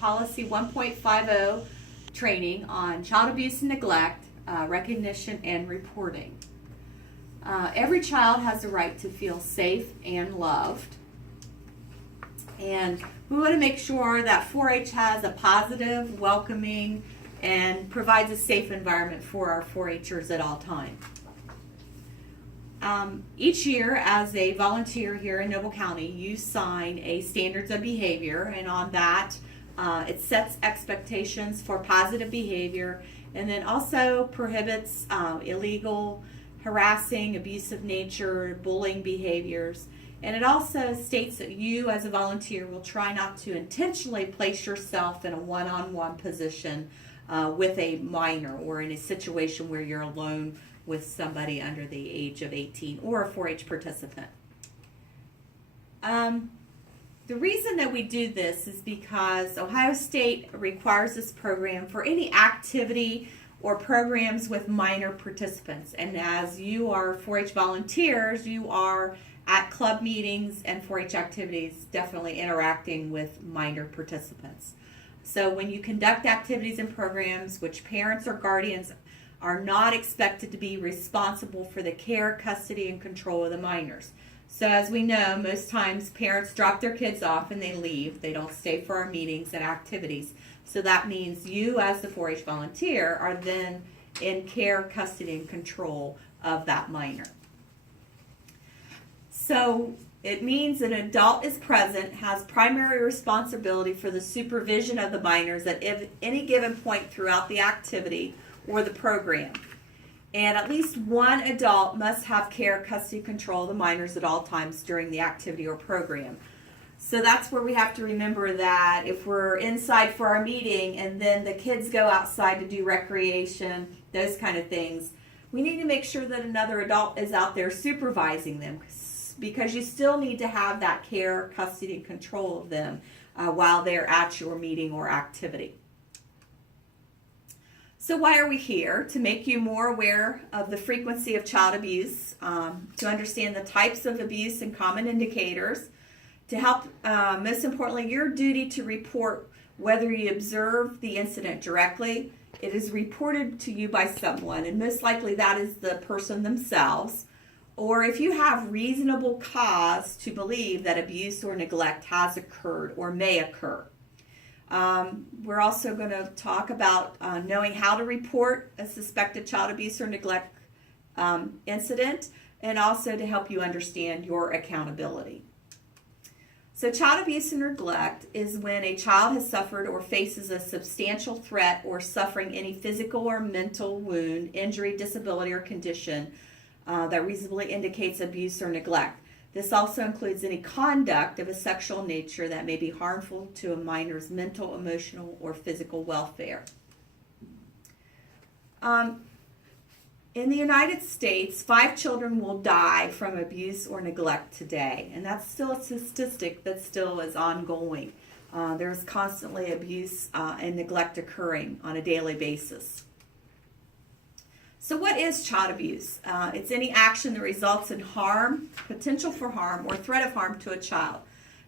Policy 1.50 training on child abuse and neglect, recognition and reporting. Every child has the right to feel safe and loved. And we want to make sure that 4-H has a positive, welcoming, and provides a safe environment for our 4-Hers at all times. Each year, as a volunteer here in Noble County, you sign a standards of behavior, and on that, it sets expectations for positive behavior, and then also prohibits illegal, harassing, abusive nature, bullying behaviors. And it also states that you as a volunteer will try not to intentionally place yourself in a one-on-one position with a minor or in a situation where you're alone with somebody under the age of 18 or a 4-H participant. The reason that we do this is because Ohio State requires this program for any activity or programs with minor participants. And as you are 4-H volunteers, you are at club meetings and 4-H activities definitely interacting with minor participants. So when you conduct activities and programs which parents or guardians are not expected to be responsible for the care, custody, and control of the minors. So as we know, most times parents drop their kids off and they leave. They don't stay for our meetings and activities. So that means you as the 4-H volunteer are then in care, custody, and control of that minor. So it means an adult is present, has primary responsibility for the supervision of the minors at any given point throughout the activity or the program. And at least one adult must have care, custody, control of the minors at all times during the activity or program. So that's where we have to remember that if we're inside for our meeting and then the kids go outside to do recreation, those kind of things, we need to make sure that another adult is out there supervising them, because you still need to have that care, custody, and control of them while they're at your meeting or activity. So why are we here? To make you more aware of the frequency of child abuse, to understand the types of abuse and common indicators, to help, most importantly, your duty to report whether you observe the incident directly. It is reported to you by someone, and most likely that is the person themselves, or if you have reasonable cause to believe that abuse or neglect has occurred or may occur. We're also going to talk about knowing how to report a suspected child abuse or neglect incident, and also to help you understand your accountability. So child abuse and neglect is when a child has suffered or faces a substantial threat or suffering any physical or mental wound, injury, disability, or condition that reasonably indicates abuse or neglect. This also includes any conduct of a sexual nature that may be harmful to a minor's mental, emotional, or physical welfare. In the United States, 5 children will die from abuse or neglect today, and that's still a statistic that still is ongoing. There's constantly abuse and neglect occurring on a daily basis. So what is child abuse? It's any action that results in harm, potential for harm, or threat of harm to a child.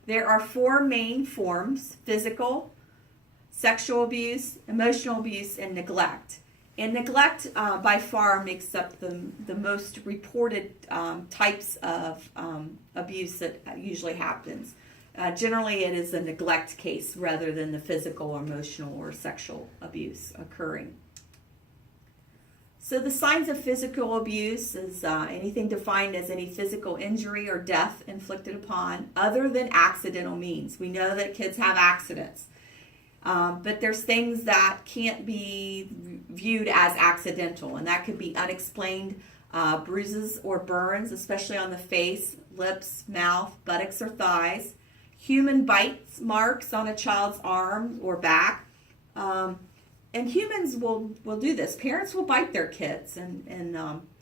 There are 4 main forms: physical, sexual abuse, emotional abuse, and neglect. And neglect by far makes up the most reported types of abuse that usually happens. Generally, it is a neglect case rather than the physical, emotional, or sexual abuse occurring. So the signs of physical abuse is anything defined as any physical injury or death inflicted upon other than accidental means. We know that kids have accidents, but there's things that can't be viewed as accidental, and that could be unexplained bruises or burns, especially on the face, lips, mouth, buttocks, or thighs, human bites, marks on a child's arm or back. And humans will do this. Parents will bite their kids and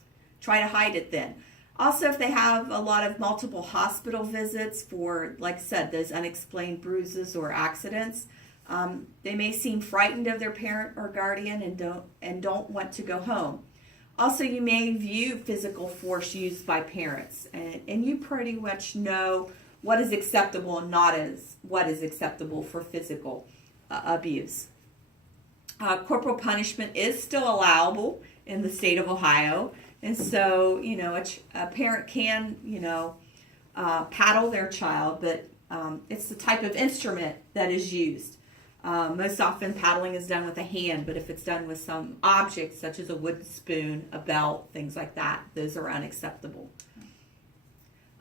try to hide it then. Also, if they have a lot of multiple hospital visits for, like I said, those unexplained bruises or accidents, they may seem frightened of their parent or guardian and don't want to go home. Also, you may view physical force used by parents, and you pretty much know what is acceptable and not as what is acceptable for physical. abuse. Corporal punishment is still allowable in the state of Ohio. And so, a parent can, paddle their child, but it's the type of instrument that is used. Most often paddling is done with a hand, but if it's done with some object such as a wooden spoon, a belt, things like that, those are unacceptable.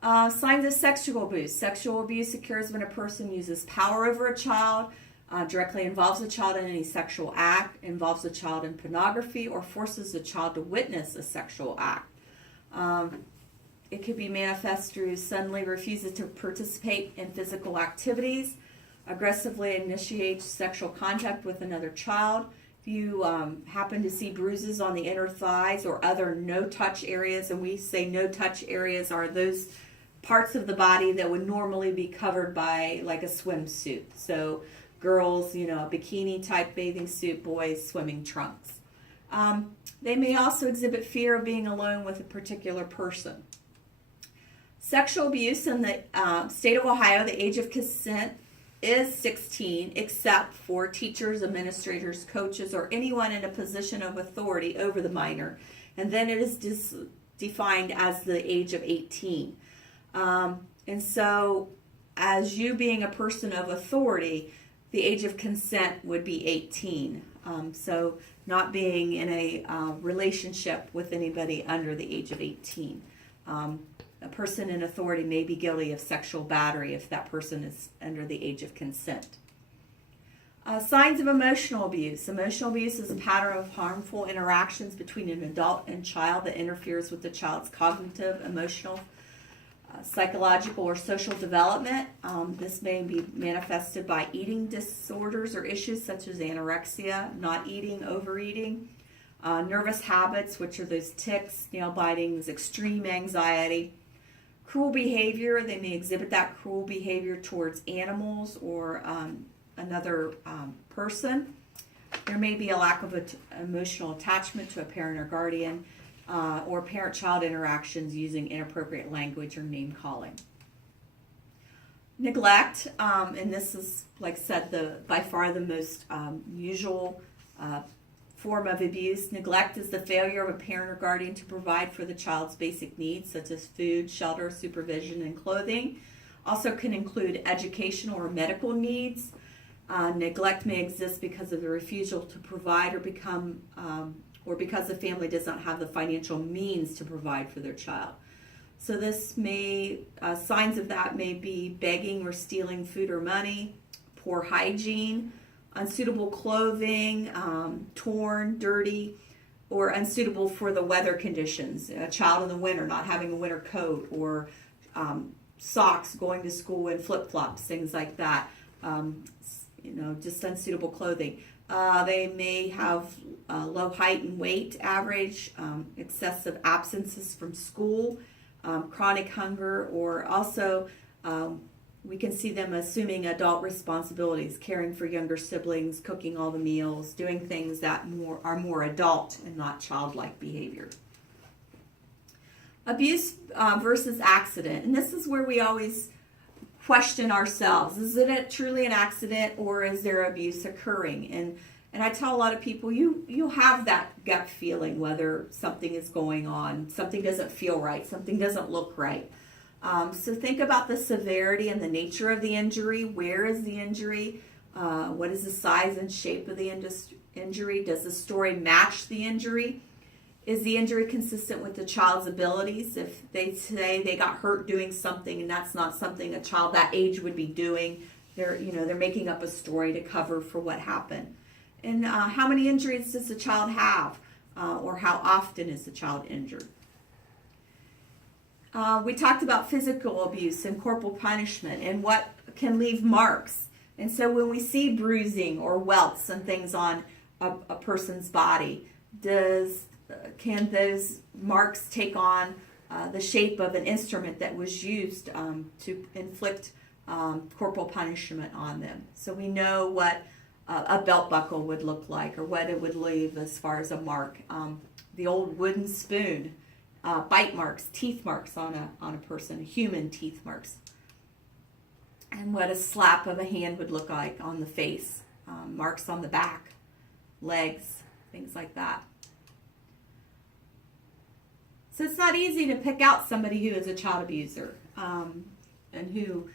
Signs of sexual abuse. Sexual abuse occurs when a person uses power over a child, directly involves a child in any sexual act, involves a child in pornography, or forces a child to witness a sexual act. It could be manifest through suddenly refuses to participate in physical activities, aggressively initiates sexual contact with another child. If you happen to see bruises on the inner thighs or other no-touch areas, and we say no-touch areas are those parts of the body that would normally be covered by like a swimsuit. So girls, a bikini type bathing suit, boys, swimming trunks. They may also exhibit fear of being alone with a particular person. Sexual abuse in the state of Ohio, the age of consent is 16, except for teachers, administrators, coaches, or anyone in a position of authority over the minor. And then it is defined as the age of 18. And so, as you being a person of authority, the age of consent would be 18. So, not being in a relationship with anybody under the age of 18. A person in authority may be guilty of sexual battery if that person is under the age of consent. Signs of emotional abuse. Emotional abuse is a pattern of harmful interactions between an adult and child that interferes with the child's cognitive, emotional, psychological, or social development. This may be manifested by eating disorders or issues such as anorexia, not eating, overeating, nervous habits, which are those tics, nail bitings, extreme anxiety. Cruel behavior, they may exhibit that cruel behavior towards animals or another person. There may be a lack of emotional attachment to a parent or guardian, or parent-child interactions using inappropriate language or name-calling. Neglect, and this is, like I said, by far the most usual form of abuse. Neglect is the failure of a parent or guardian to provide for the child's basic needs, such as food, shelter, supervision, and clothing. Also can include educational or medical needs. Neglect may exist because of the refusal to provide or because the family does not have the financial means to provide for their child. So this signs of that may be begging or stealing food or money, poor hygiene, unsuitable clothing, torn, dirty, or unsuitable for the weather conditions. A child in the winter not having a winter coat, or socks, going to school in flip-flops, things like that. Just unsuitable clothing. They may have low height and weight average, excessive absences from school, chronic hunger, or also we can see them assuming adult responsibilities, caring for younger siblings, cooking all the meals, doing things that are more adult and not childlike behavior. Abuse versus accident. And this is where we always question ourselves. Is it truly an accident, or is there abuse occurring? And I tell a lot of people, you'll have that gut feeling whether something is going on, something doesn't feel right, something doesn't look right. So think about the severity and the nature of the injury. Where is the injury? What is the size and shape of the injury? Does the story match the injury? Is the injury consistent with the child's abilities? If they say they got hurt doing something and that's not something a child that age would be doing, they're making up a story to cover for what happened. And how many injuries does the child have? Or how often is the child injured? We talked about physical abuse and corporal punishment and what can leave marks. And so when we see bruising or welts and things on a person's body, can those marks take on the shape of an instrument that was used to inflict corporal punishment on them? So we know what a belt buckle would look like, or what it would leave as far as a mark. The old wooden spoon, bite marks, teeth marks on a person, human teeth marks. And what a slap of a hand would look like on the face. marks on the back, legs, things like that. So it's not easy to pick out somebody who is a child abuser and who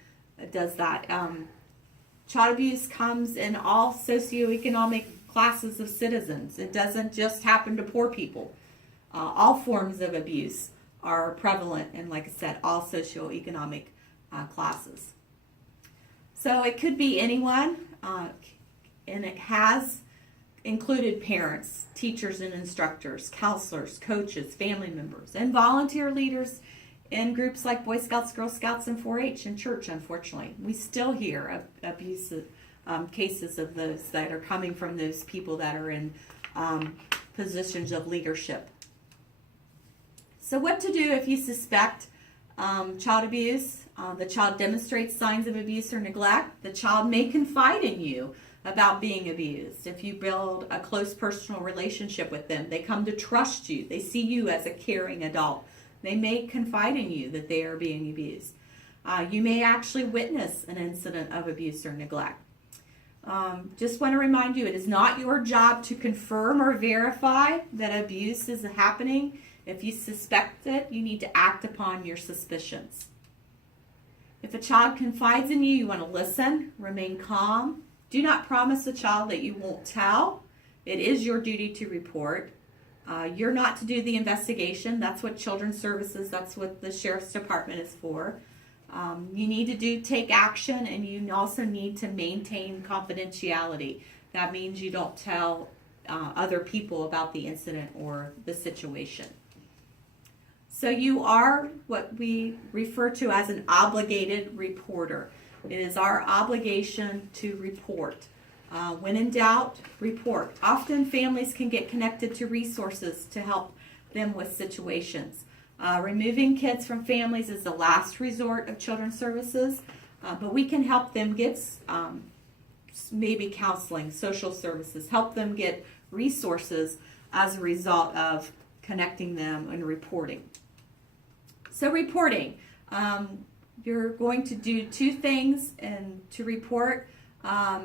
does that. Child abuse comes in all socioeconomic classes of citizens. It doesn't just happen to poor people. All forms of abuse are prevalent in, like I said, all socioeconomic classes. So it could be anyone, and it has included parents, teachers and instructors, counselors, coaches, family members, and volunteer leaders in groups like Boy Scouts, Girl Scouts, and 4-H and church, unfortunately. We still hear of abusive cases of those that are coming from those people that are in positions of leadership. So what to do if you suspect child abuse? The child demonstrates signs of abuse or neglect. The child may confide in you about being abused. If you build a close personal relationship with them, they come to trust you. They see you as a caring adult. They may confide in you that they are being abused. You may actually witness an incident of abuse or neglect. Just want to remind you, it is not your job to confirm or verify that abuse is happening. If you suspect it, you need to act upon your suspicions. If a child confides in you, you want to listen, remain calm. Do not promise a child that you won't tell. It is your duty to report. You're not to do the investigation. That's what Children's Services, that's what the Sheriff's Department is for. You need to take action, and you also need to maintain confidentiality. That means you don't tell other people about the incident or the situation. So you are what we refer to as an obligated reporter. It is our obligation to report. When in doubt, report. Often families can get connected to resources to help them with situations. Removing kids from families is the last resort of Children's Services, but we can help them get maybe counseling, social services, help them get resources as a result of connecting them and reporting. So reporting, you're going to do two things, and to report,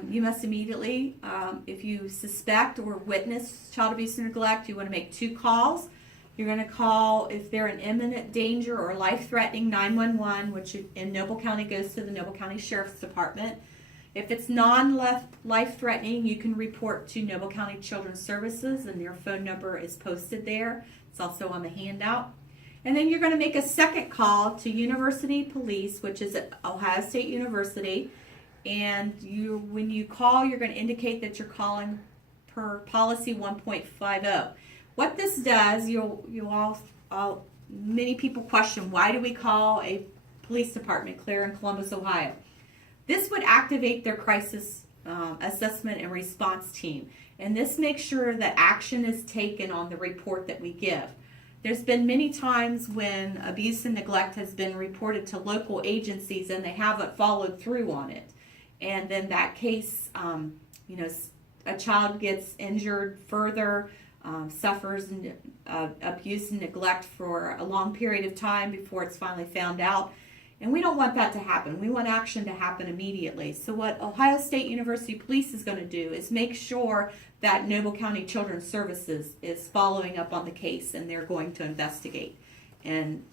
you must immediately, if you suspect or witness child abuse and neglect, you want to make 2 calls. You're going to call if they're in imminent danger or life-threatening 911, which in Noble County goes to the Noble County Sheriff's Department. If it's non-life-threatening, you can report to Noble County Children's Services, and their phone number is posted there. It's also on the handout. And then you're going to make a second call to University Police, which is at Ohio State University. And when you call, you're going to indicate that you're calling per policy 1.50. What this does, many people question, why do we call a police department, Clare in Columbus, Ohio? This would activate their crisis assessment and response team. And this makes sure that action is taken on the report that we give. There's been many times when abuse and neglect has been reported to local agencies and they haven't followed through on it. And then that case, a child gets injured further, suffers abuse and neglect for a long period of time before it's finally found out. And we don't want that to happen. We want action to happen immediately. So what Ohio State University Police is going to do is make sure that Noble County Children's Services is following up on the case, and they're going to investigate. And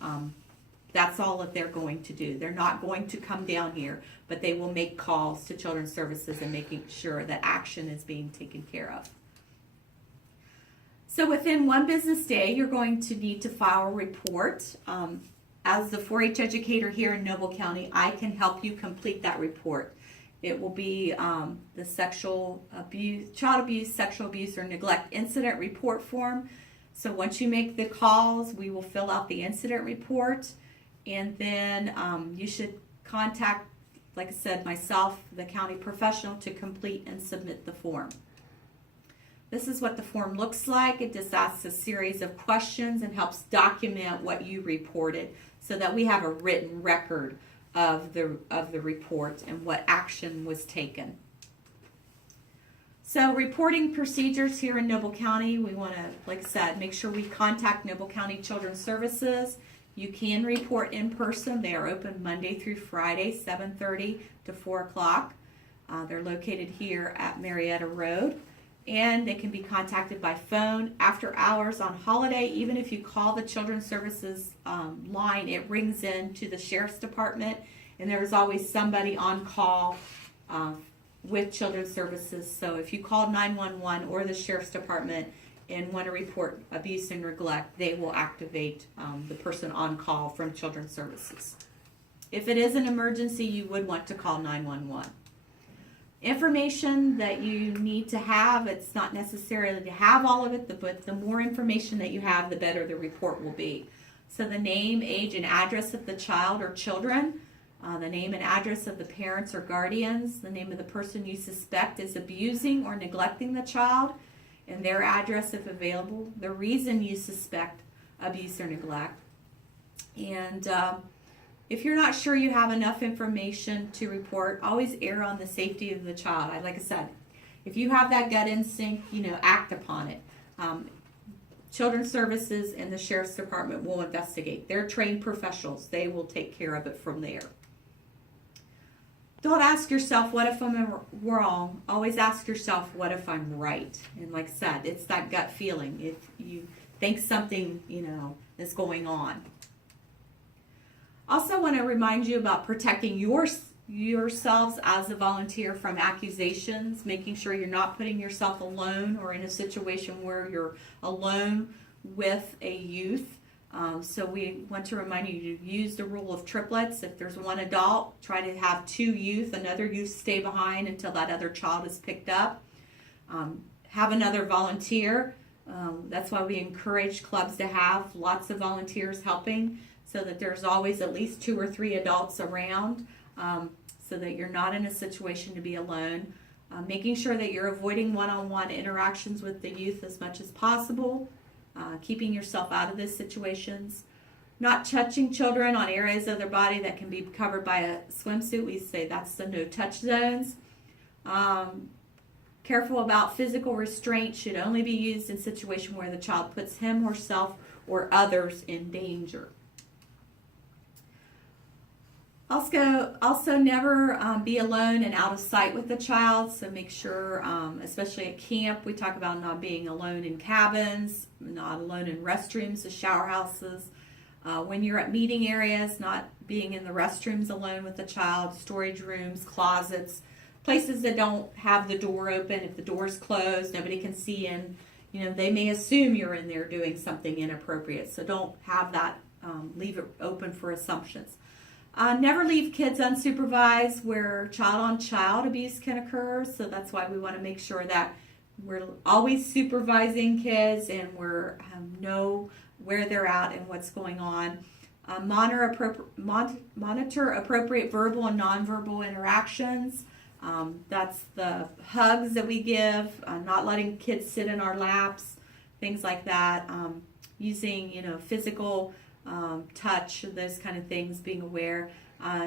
that's all that they're going to do. They're not going to come down here, but they will make calls to Children's Services and making sure that action is being taken care of. So within 1 business day, you're going to need to file a report. As the 4-H educator here in Noble County, I can help you complete that report. It will be the child abuse, sexual abuse, or neglect incident report form. So once you make the calls, we will fill out the incident report, and then you should contact, like I said, myself, the county professional, to complete and submit the form. This is what the form looks like. It just asks a series of questions and helps document what you reported so that we have a written record of the report and what action was taken. So reporting procedures here in Noble County, we want to, like I said, make sure we contact Noble County Children's Services. You can report in person. They are open Monday through Friday, 7:30 to 4 o'clock. They're located here at Marietta Road, and they can be contacted by phone, after hours, on holiday. Even if you call the Children's Services line, it rings in to the Sheriff's Department, and there's always somebody on call with Children's Services. So if you call 911 or the Sheriff's Department and want to report abuse and neglect, they will activate the person on call from Children's Services. If it is an emergency, you would want to call 911. Information that you need to have, it's not necessarily to have all of it, but the more information that you have, the better the report will be. So the name, age, and address of the child or children, the name and address of the parents or guardians, the name of the person you suspect is abusing or neglecting the child, and their address if available, the reason you suspect abuse or neglect. And if you're not sure you have enough information to report, always err on the safety of the child. Like I said, if you have that gut instinct, act upon it. Children's Services and the Sheriff's Department will investigate. They're trained professionals. They will take care of it from there. Don't ask yourself, what if I'm wrong? Always ask yourself, what if I'm right? And like I said, it's that gut feeling. If you think something, is going on. Also want to remind you about protecting yourselves as a volunteer from accusations, making sure you're not putting yourself alone or in a situation where you're alone with a youth. So we want to remind you to use the rule of triplets. If there's one adult, try to have 2 youth, another youth stay behind until that other child is picked up. Have another volunteer. That's why we encourage clubs to have lots of volunteers helping, so that there's always at least 2 or 3 adults around, so that you're not in a situation to be alone. Making sure that you're avoiding one-on-one interactions with the youth as much as possible. Keeping yourself out of those situations. Not touching children on areas of their body that can be covered by a swimsuit. We say that's the no-touch zones. Careful about physical restraint. Should only be used in situations where the child puts him or herself or others in danger. Also never be alone and out of sight with the child. So make sure, especially at camp, we talk about not being alone in cabins, not alone in restrooms, the shower houses. When you're at meeting areas, not being in the restrooms alone with the child, storage rooms, closets, places that don't have the door open. If the door's closed, nobody can see in. They may assume you're in there doing something inappropriate. So don't have that, leave it open for assumptions. Never leave kids unsupervised where child-on-child abuse can occur. So that's why we want to make sure that we're always supervising kids and we're know where they're at and what's going on. Monitor appropriate verbal and nonverbal interactions. That's the hugs that we give, not letting kids sit in our laps, things like that. Using, physical touch, those kind of things, being aware.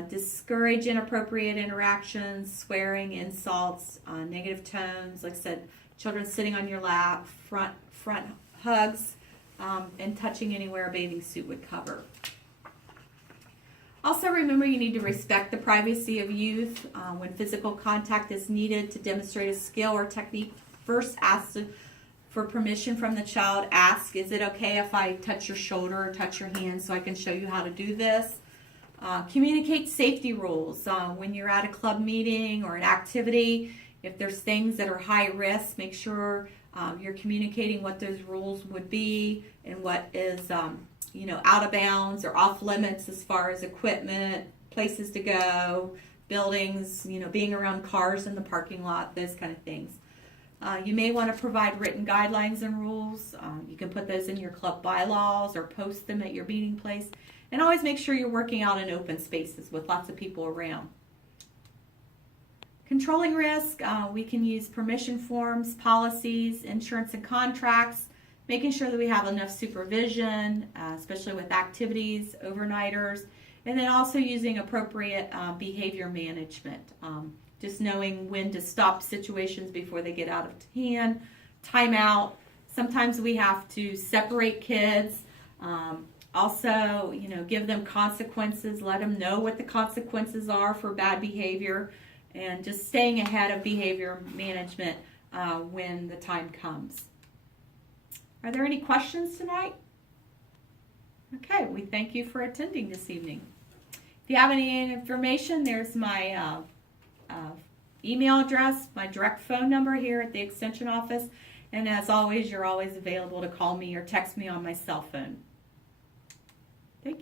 Discourage inappropriate interactions, swearing, insults, negative tones. Like I said, children sitting on your lap, front hugs, and touching anywhere a bathing suit would cover. Also remember, you need to respect the privacy of youth. When physical contact is needed to demonstrate a skill or technique, first ask for permission from the child. Ask, is it okay if I touch your shoulder or touch your hand so I can show you how to do this? Communicate safety rules. When you're at a club meeting or an activity, if there's things that are high risk, make sure you're communicating what those rules would be and what is out of bounds or off limits as far as equipment, places to go, buildings, being around cars in the parking lot, those kind of things. You may want to provide written guidelines and rules. You can put those in your club bylaws or post them at your meeting place. And always make sure you're working out in open spaces with lots of people around. Controlling risk, we can use permission forms, policies, insurance and contracts, making sure that we have enough supervision, especially with activities, overnighters, and then also using appropriate behavior management. Just knowing when to stop situations before they get out of hand, time out. Sometimes we have to separate kids. Also, give them consequences. Let them know what the consequences are for bad behavior. and just staying ahead of behavior management when the time comes. Are there any questions tonight? Okay, we thank you for attending this evening. If you have any information, there's my email address, my direct phone number here at the Extension office, and as always, you're always available to call me or text me on my cell phone. Thank you.